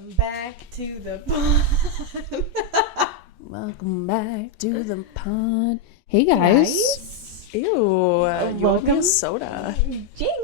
Welcome back to the pod. Welcome back to the pod. Hey guys. Ew. You owe me a soda. Jinx.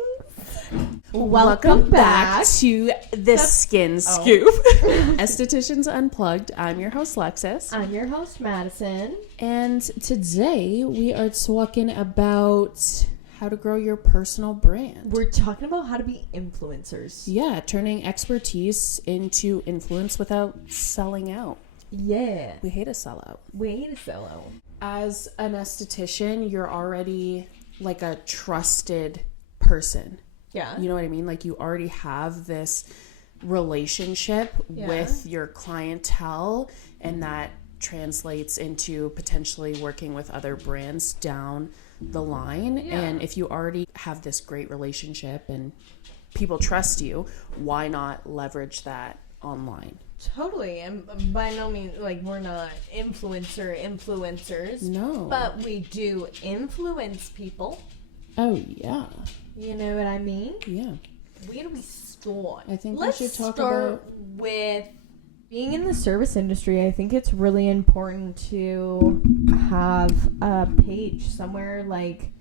Welcome back to the Skin Scoop. Oh. Aestheticians Unplugged. I'm your host, Lexus. I'm your host, Madison. And today we are talking about how to grow your personal brand. We're talking about how to be influencers. Yeah, turning expertise into influence without selling out. Yeah. We hate a sellout. We hate a sellout. As an esthetician, you're already like a trusted person. Yeah. You know what I mean? Like you already have this relationship with your clientele, and that translates into potentially working with other brands down the line. Yeah. And if you already have this great relationship and people trust you, why not leverage online? Totally. And by no means, like, we're not influencers. No. But we do influence people. Oh, yeah. You know what I mean? Yeah. Where do we start? I think Let's we should talk start about with being in the service industry. I think it's really important to have a page somewhere. Like,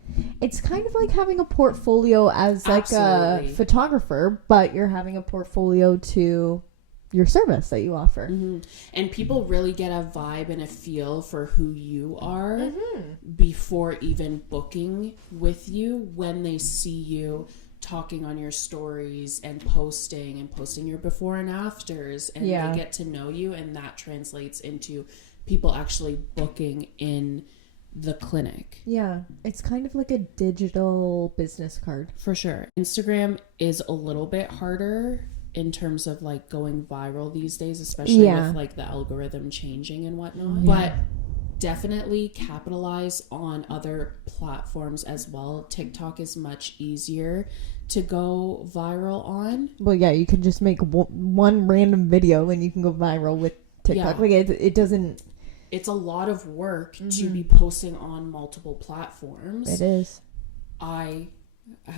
it's kind of like having a portfolio as like Absolutely. a photographer, but you're having a portfolio to your service that you offer. Mm-hmm. And people really get a vibe and a feel for who you are Mm-hmm. before even booking with you, when they see you talking on your stories and posting your before and afters, and Yeah. they get to know you, and that translates into people actually booking in the clinic. Yeah, it's kind of like a digital business card. For sure. Instagram is a little bit harder in terms of like going viral these days, especially with like the algorithm changing and whatnot. But definitely capitalize on other platforms as well. TikTok is much easier to go viral on. Well, yeah, you can just make one random video and you can go viral with TikTok. Yeah. Like it doesn't. It's a lot of work to be posting on multiple platforms. It is. I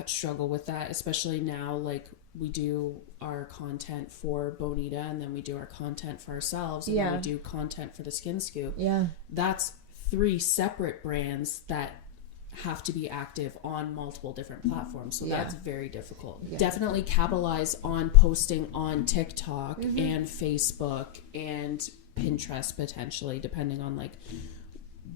struggle with that, especially now. Like, we do our content for Bonita, and then we do our content for ourselves, and then we do content for the Skin Scoop. Yeah. That's 3 separate brands that have to be active on multiple different platforms. So that's very difficult. Yeah. Definitely capitalize on posting on TikTok and Facebook and Pinterest, potentially, depending on like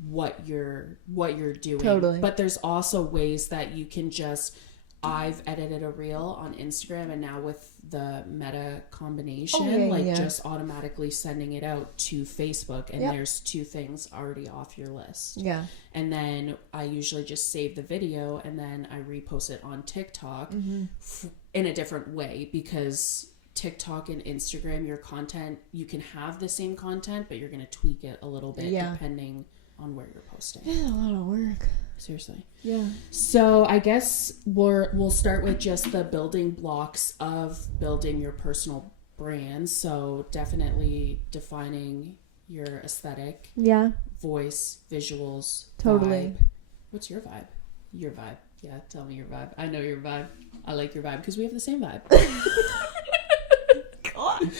what you're doing. Totally. But there's also ways that you can just, I've edited a reel on Instagram, and now with the Meta combination, just automatically sending it out to Facebook, and there's 2 things already off your list. Yeah. And then I usually just save the video, and then I repost it on TikTok in a different way, because TikTok and Instagram, your content, you can have the same content, but you're going to tweak it a little bit depending on where you're posting. It's a lot of work. Seriously. Yeah. So I guess we'll start with just the building blocks of building your personal brand. So definitely defining your aesthetic, voice, visuals, Totally. vibe. What's your vibe? Your vibe. Yeah, tell me your vibe. I know your vibe. I like your vibe because we have the same vibe. God.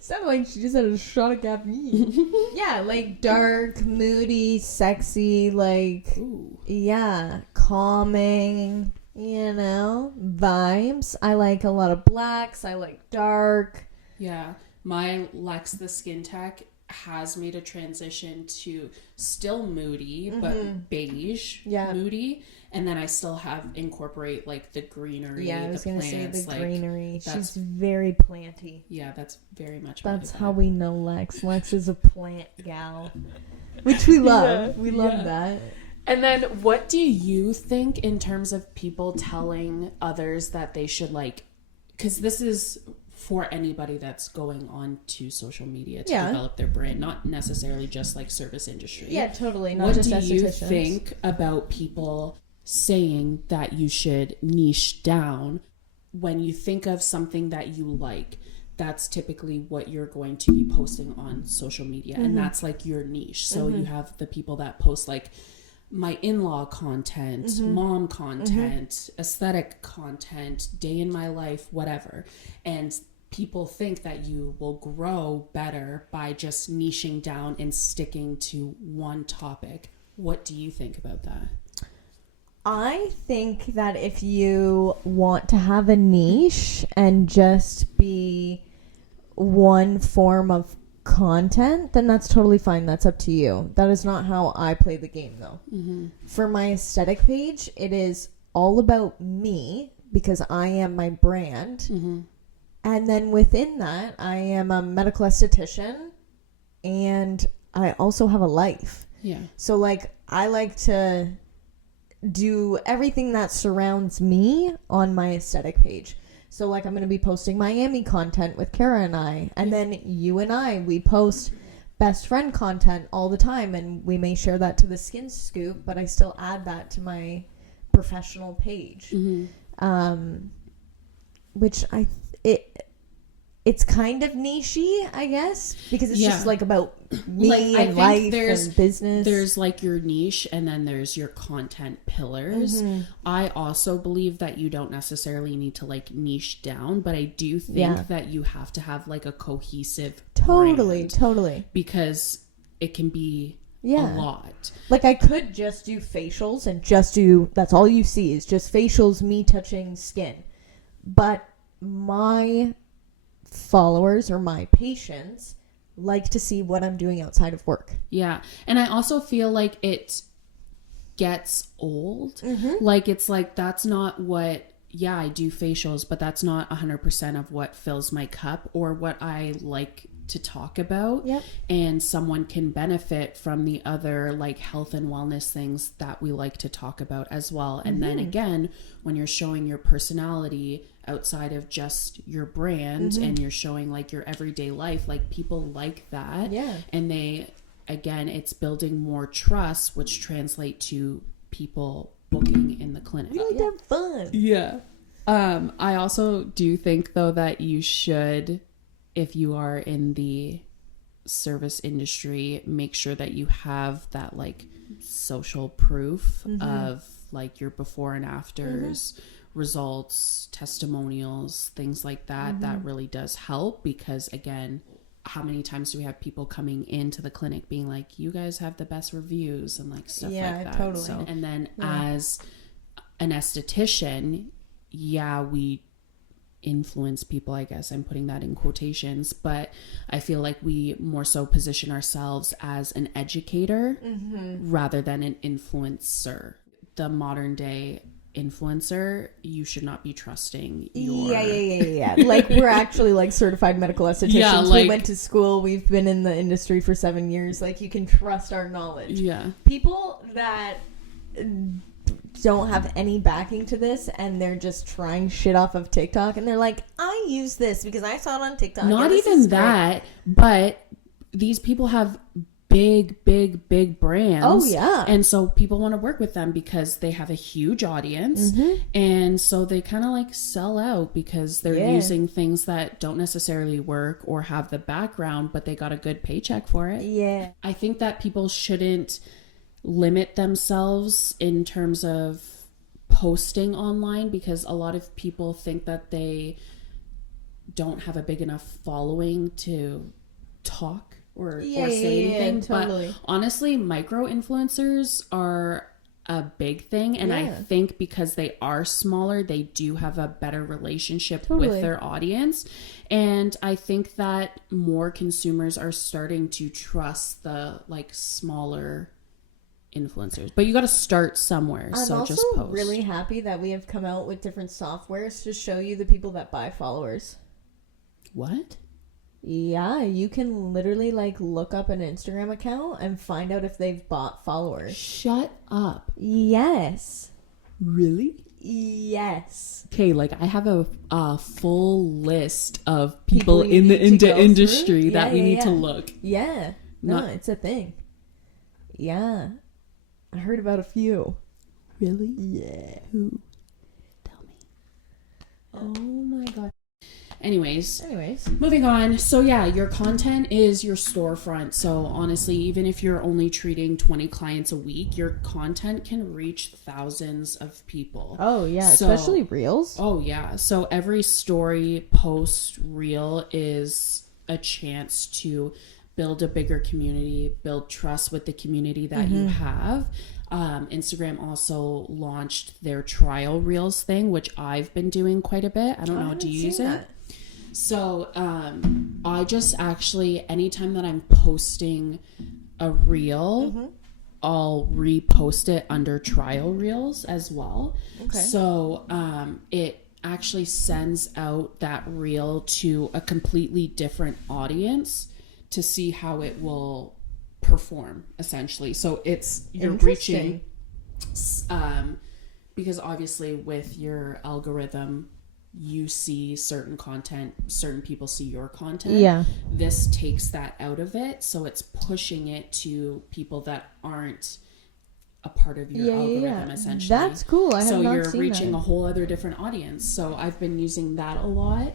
Sounded like she just had a shot of caffeine. Yeah, like dark, moody, sexy, like, calming, vibes. I like a lot of blacks. I like dark. Yeah, my Lex the Skin Tech has made a transition to still moody, but beige moody. And then I still have incorporate like the greenery, I was going to say the like, greenery. She's very planty. Yeah, that's very much That's my how vibe. we know Lex. Lex is a plant gal, which we love. We love that. And then what do you think in terms of people telling others that they should like, because this is for anybody that's going on to social media to develop their brand, not necessarily just like service industry. Yeah, totally. Not what just do you estheticians. think about people saying that you should niche down? When you think of something that you like, that's typically what you're going to be posting on social media, and that's like your niche. So you have the people that post like my in-law content, mom content, aesthetic content, day in my life, whatever. And people think that you will grow better by just niching down and sticking to one topic. What do you think about that? I think that if you want to have a niche and just be one form of content, then that's totally fine. That's up to you. That is not how I play the game, though. Mm-hmm. For my aesthetic page, it is all about me because I am my brand. Mm-hmm. And then within that, I am a medical esthetician and I also have a life. Yeah. So, like, I like to do everything that surrounds me on my aesthetic page. So, like, I'm going to be posting Miami content with Kara and I. And then you and I, we post best friend content all the time. And we may share that to the Skin Scoop, but I still add that to my professional page. Mm-hmm. Which it's kind of niche-y, I guess, because it's just like about me and life and business. There's like your niche and then there's your content pillars. Mm-hmm. I also believe that you don't necessarily need to like niche down, but I do think that you have to have like a cohesive brand, because it can be a lot. Like I could just do facials and that's all you see is just facials, me touching skin. But my followers or my patients like to see what I'm doing outside of work. Yeah. And I also feel like it gets old. Mm-hmm. Like it's like that's not what I do facials, but that's not 100% of what fills my cup or what I like to talk about. Yep. And someone can benefit from the other like health and wellness things that we like to talk about as well. And then again, when you're showing your personality outside of just your brand and you're showing like your everyday life, like people like that. Yeah. And it's building more trust, which translate to people booking in the clinic. We like to have fun. Yeah. I also do think though that you should, if you are in the service industry, make sure that you have that like social proof of like your before and afters, results, testimonials, things like that. That really does help because again, how many times do we have people coming into the clinic being like, you guys have the best reviews and like stuff like that. Totally. So, and then as an esthetician, we influence people, I guess I'm putting that in quotations, but I feel like we more so position ourselves as an educator rather than an influencer. The modern day influencer, you should not be trusting your... Yeah. Like we're actually like certified medical estheticians. Yeah, like, we went to school. We've been in the industry for 7 years. Like you can trust our knowledge. Yeah. People that don't have any backing to this and they're just trying shit off of TikTok and they're like, I use this because I saw it on TikTok. Not even that, but these people have big brands. Oh yeah. And so people want to work with them because they have a huge audience. And so they kind of like sell out because they're using things that don't necessarily work or have the background, but they got a good paycheck for it. Yeah. I think that people shouldn't limit themselves in terms of posting online because a lot of people think that they don't have a big enough following to talk or say anything. Totally. But honestly, micro influencers are a big thing, and I think because they are smaller, they do have a better relationship with their audience. And I think that more consumers are starting to trust the like smaller influencers, but you got to start somewhere. I'm so also just post. Really happy that we have come out with different softwares to show you the people that buy followers. What? Yeah, you can literally like look up an Instagram account and find out if they've bought followers. Shut up. Yes. Really? Yes. Okay, like I have a full list of people in the industry that we need to look. Yeah. No, it's a thing. Yeah. I heard about a few. Really? Yeah. Who? Tell me. Oh my god. Anyways, moving on. So yeah, your content is your storefront. So honestly, even if you're only treating 20 clients a week, your content can reach thousands of people. Oh yeah, especially reels. Oh yeah. So every story, post, reel is a chance to build a bigger community, build trust with the community that you have. Instagram also launched their trial reels thing, which I've been doing quite a bit. I don't know. Do you use it? So, I just actually, anytime that I'm posting a reel, I'll repost it under trial reels as well. Okay. So, it actually sends out that reel to a completely different audience to see how it will perform, essentially. So you're reaching, because obviously with your algorithm, you see certain content, certain people see your content. Yeah. This takes that out of it. So it's pushing it to people that aren't a part of your algorithm, essentially. That's cool. So you're reaching a whole other different audience. So I've been using that a lot.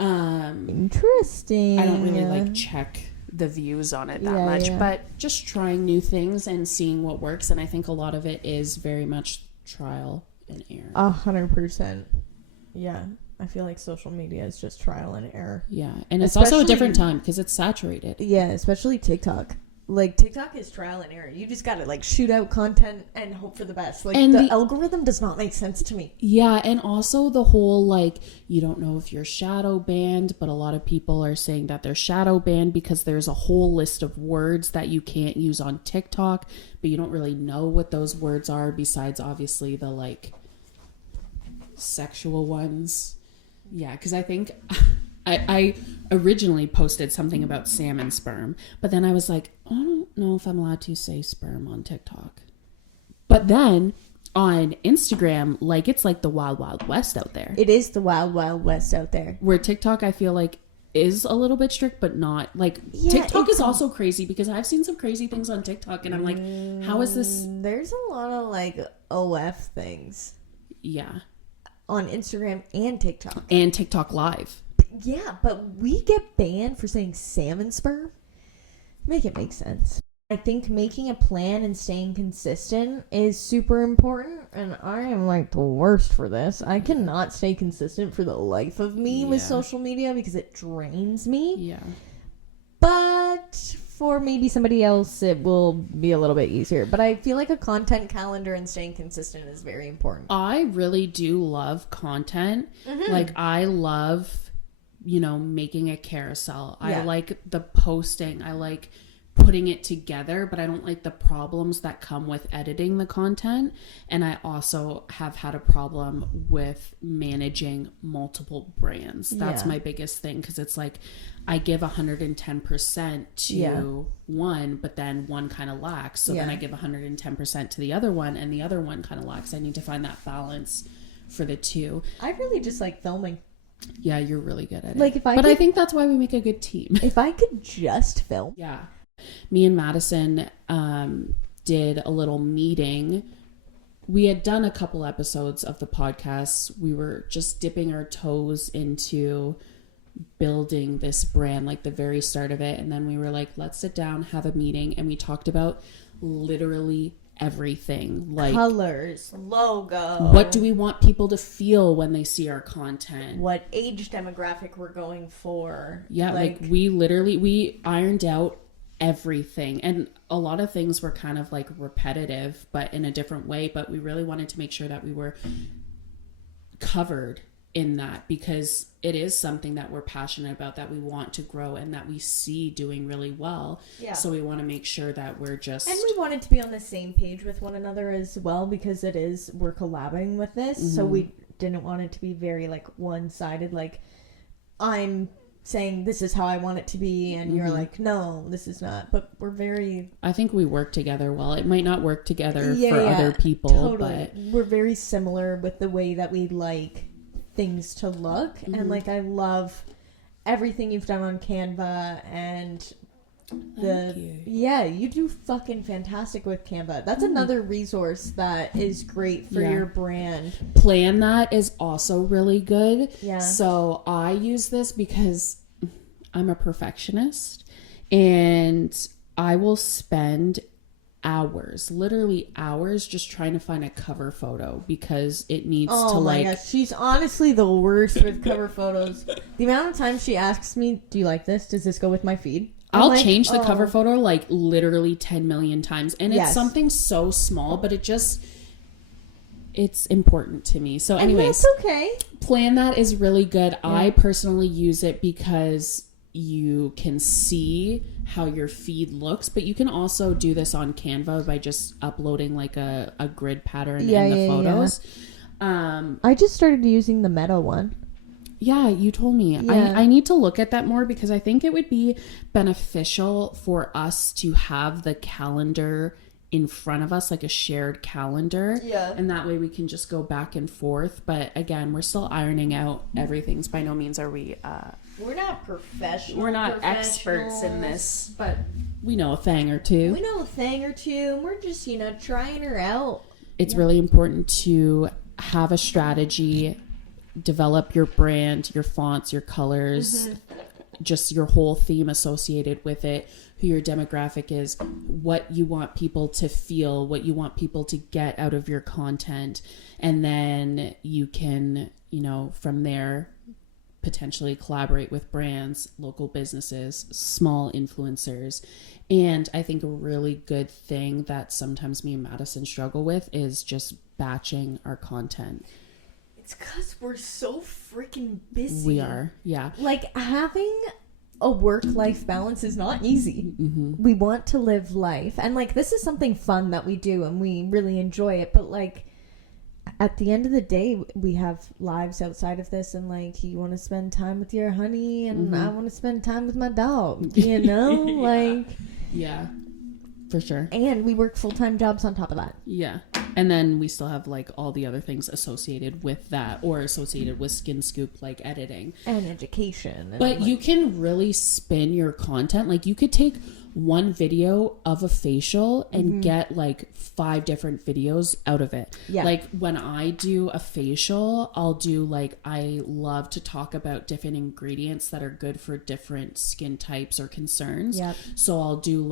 Interesting. I don't really check the views on it that much, but just trying new things and seeing what works. And I think a lot of it is very much trial and error. 100%. Yeah, I feel like social media is just trial and error. Yeah, and it's also a different time because it's saturated. Yeah, especially TikTok. Like, TikTok is trial and error. You just gotta, shoot out content and hope for the best. And the algorithm does not make sense to me. Yeah, and also the whole, you don't know if you're shadow banned, but a lot of people are saying that they're shadow banned because there's a whole list of words that you can't use on TikTok, but you don't really know what those words are besides, obviously, the, sexual ones. Yeah, because I think... I originally posted something about salmon sperm, but then I was like, I don't know if I'm allowed to say sperm on TikTok. But then on Instagram, it's like the wild, wild west out there. It is the wild, wild west out there. Where TikTok, I feel like, is a little bit strict, but not. TikTok is also crazy because I've seen some crazy things on TikTok, and I'm like, how is this? There's a lot of, OF things. Yeah. On Instagram and TikTok. And TikTok Live. Yeah, but we get banned for saying salmon sperm. Make it make sense. I think making a plan and staying consistent is super important, and I am the worst for this. I cannot stay consistent for the life of me with social media because it drains me. Yeah. But for maybe somebody else, it will be a little bit easier. But I feel like a content calendar and staying consistent is very important. I really do love content. I love... making a carousel. I like the posting. I like putting it together, but I don't like the problems that come with editing the content. And I also have had a problem with managing multiple brands. That's my biggest thing, because it's I give 110% to one, but then one kind of lacks. So then I give 110% to the other one, and the other one kind of lacks. I need to find that balance for the two. I really just like filming. Yeah, you're really good at it. I think that's why we make a good team. If I could just film. Yeah. Me and Madison did a little meeting. We had done a couple episodes of the podcast. We were just dipping our toes into building this brand, the very start of it. And then we were let's sit down, have a meeting. And we talked about literally everything, colors, logo, what do we want people to feel when they see our content, what age demographic we're going for. we ironed out everything, and a lot of things were kind of repetitive but in a different way, but we really wanted to make sure that we were covered in that, because it is something that we're passionate about, that we want to grow and that we see doing really well. Yeah. So we want to make sure that we're just... And we wanted to be on the same page with one another as well, because we're collabing with this. Mm-hmm. So we didn't want it to be very one-sided. I'm saying this is how I want it to be, and you're no, this is not. But we're very... I think we work together well. It might not work together for other people. Totally. But we're very similar with the way that we things to look, and I love everything you've done on Canva, and Yeah, you do fucking fantastic with Canva. That's another resource that is great for your brand. Plan That is also really good. Yeah. So I use this because I'm a perfectionist, and I will spend hours, literally hours, just trying to find a cover photo because it needs to like... Oh my gosh, she's honestly the worst with cover photos. The amount of times she asks me, do you like this? Does this go with my feed? I'll change the cover photo like literally 10 million times. And it's something so small, but it's important to me. So anyways, that's okay. Plan That is really good. Yeah. I personally use it because you can see how your feed looks, but you can also do this on Canva by just uploading like a grid pattern in the photos. Yeah. I just started using the Meta one. Yeah, you told me. Yeah. I need to look at that more because I think it would be beneficial for us to have the calendar in front of us, like a shared calendar. Yeah. And that way we can just go back and forth. But again, we're still ironing out everything. By no means are we... we're not professionals. We're not experts in this, but we know a thing or two. And we're just, trying her out. It's really important to have a strategy, develop your brand, your fonts, your colors, just your whole theme associated with it, who your demographic is, what you want people to feel, what you want people to get out of your content. And then you can, from there, potentially collaborate with brands, local businesses, small influencers. And I think a really good thing that sometimes me and Madison struggle with is just batching our content. It's because we're so freaking busy. We are, yeah. Like, having a work-life balance is not easy. Mm-hmm. We want to live life. And, this is something fun that we do, and we really enjoy it. But, at the end of the day, we have lives outside of this, and, you want to spend time with your honey, and I want to spend time with my dog, Yeah, for sure. And we work full-time jobs on top of that. Yeah. And then we still have all the other things associated with that, or associated with Skin Scoop, like editing and education. But you can really spin your content. You could take one video of a facial and get 5 different videos out of it. Yeah. When I do a facial, I'll do I love to talk about different ingredients that are good for different skin types or concerns. Yep. So I'll do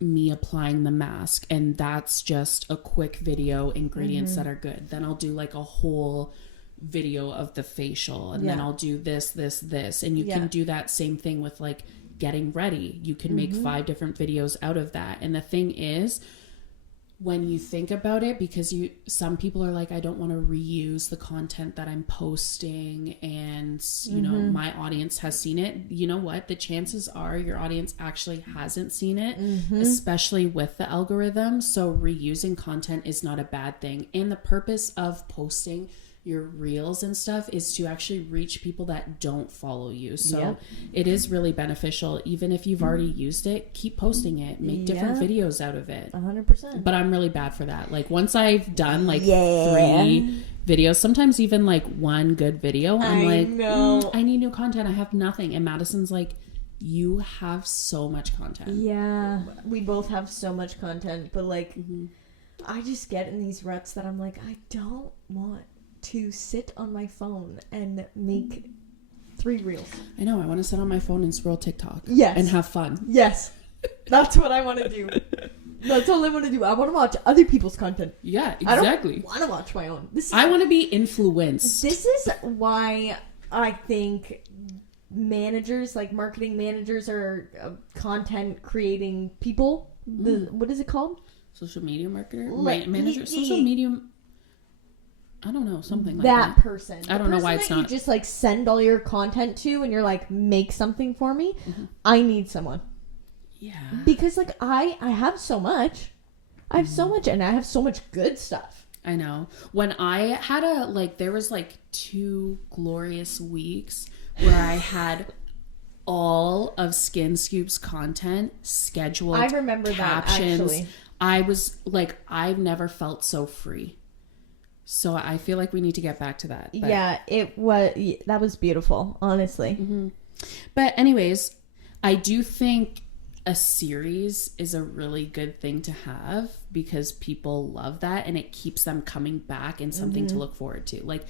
me applying the mask, and that's just a quick video, ingredients that are good. Then I'll do a whole video of the facial, and then I'll do this, and you can do that same thing with getting ready. You can make 5 different videos out of that. And the thing is, when you think about it, because some people are I don't want to reuse the content that I'm posting, and my audience has seen it. You know what? The chances are your audience actually hasn't seen it, especially with the algorithm. So reusing content is not a bad thing. And the purpose of posting your reels and stuff is to actually reach people that don't follow you. So it is really beneficial. Even if you've already used it, keep posting it, make different videos out of it. 100%. But I'm really bad for that. Once I've done 3 videos, sometimes even 1 good video, I'm I need new content. I have nothing. And Madison's you have so much content. Yeah, we both have so much content, but I just get in these ruts that I'm I don't want to sit on my phone and make 3 reels. I know. I want to sit on my phone and scroll TikTok. Yes. And have fun. Yes. That's what I want to do. That's all I want to do. I want to watch other people's content. Yeah, exactly. I don't want to watch my own. I want to be influenced. This is why I think managers, marketing managers, or content creating people. What is it called? Social media marketer? Manager? Social media... I don't know, something like that. That person. I don't know why it's not. You just send all your content to, and you're make something for me. I need someone. Yeah. Because I have so much. I have so much, and I have so much good stuff. I know. When I had there was 2 glorious weeks where I had all of Skin Scoop's content scheduled. I remember captions. That actually. I was I've never felt so free. So I feel we need to get back to that. But... Yeah, that was beautiful, honestly. But anyways, I do think a series is a really good thing to have because people love that and it keeps them coming back and something to look forward to. Like,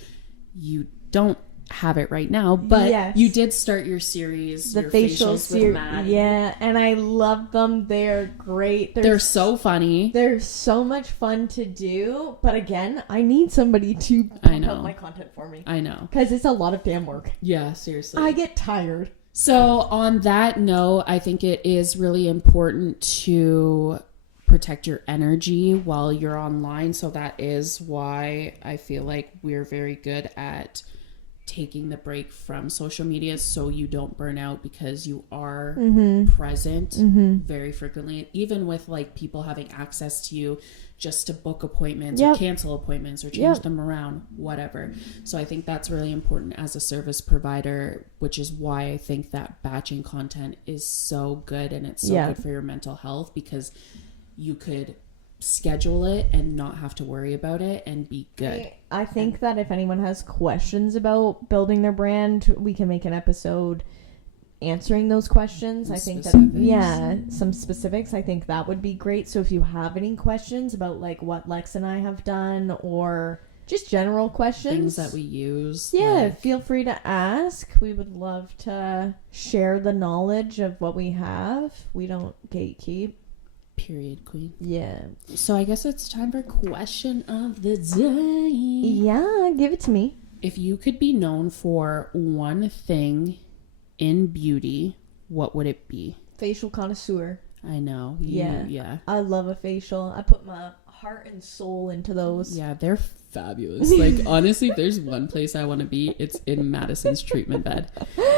you don't have it right now, but you did start your series, the your facials with Matt. Yeah, and I love them. They're great. They're so funny. They're so much fun to do. But again, I need somebody to pump up my content for me. I know. Because it's a lot of damn work. Yeah, seriously. I get tired. So on that note, I think it is really important to protect your energy while you're online. So that is why I feel like we're very good at taking the break from social media so you don't burn out, because you are present very frequently, even with like people having access to you just to book appointments or cancel appointments or change them around, whatever. So I think that's really important as a service provider, which is why I think that batching content is so good, and it's so good for your mental health, because you could schedule it and not have to worry about it and be good. I think that if anyone has questions about building their brand, we can make an episode answering those questions. I think that some specifics, I think that would be great. So if you have any questions about like what Lex and I have done, or just general questions, things that we use, feel free to ask. We would love to share the knowledge of what we have. We don't gatekeep. Period, queen. Yeah. So I guess it's time for question of the day. Yeah, give it to me. If you could be known for one thing in beauty, what would it be? Facial connoisseur. I know. Yeah. I love a facial. I put my heart and soul into those. Yeah, they're fabulous. Like, honestly, if there's one place I want to be, it's in Madison's treatment bed.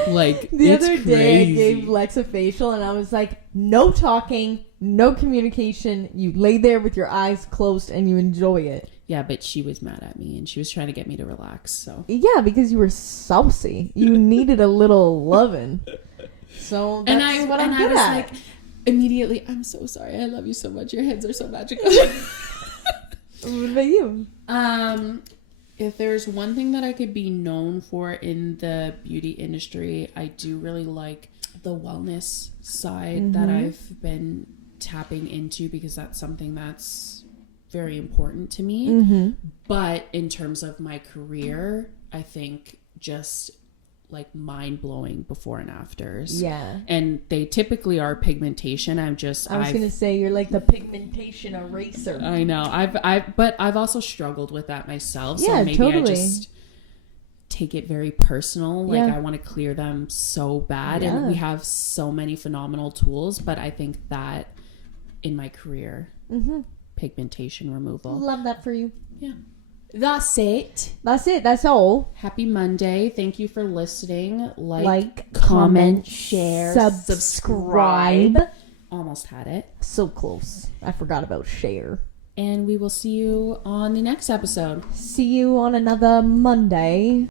Like, the it's other crazy. day I gave Lex a facial and I was like, no talking, no communication. You lay there with your eyes closed and you enjoy it. Yeah, but she was mad at me and she was trying to get me to relax. So yeah, because you were saucy. You needed a little loving. So that's what I'm good at. Like, immediately, I'm so sorry. I love you so much. Your hands are so magical. What about you? If there's one thing that I could be known for in the beauty industry, I do really like the wellness side that I've been tapping into, because that's something that's very important to me. But in terms of my career, I think just like mind-blowing before and afters. Yeah. And they typically are pigmentation. I was going to say you're like the pigmentation eraser. I know. But I've also struggled with that myself. So yeah, maybe totally. I just take it very personal. Like, I want to clear them so bad. And we have so many phenomenal tools, but I think that in my career, pigmentation removal. Love that for you. Yeah. That's it. That's all. Happy Monday. Thank you for listening. Like, comment, share, subscribe. Almost had it. So close. I forgot about share. And we will see you on the next episode. See you on another Monday.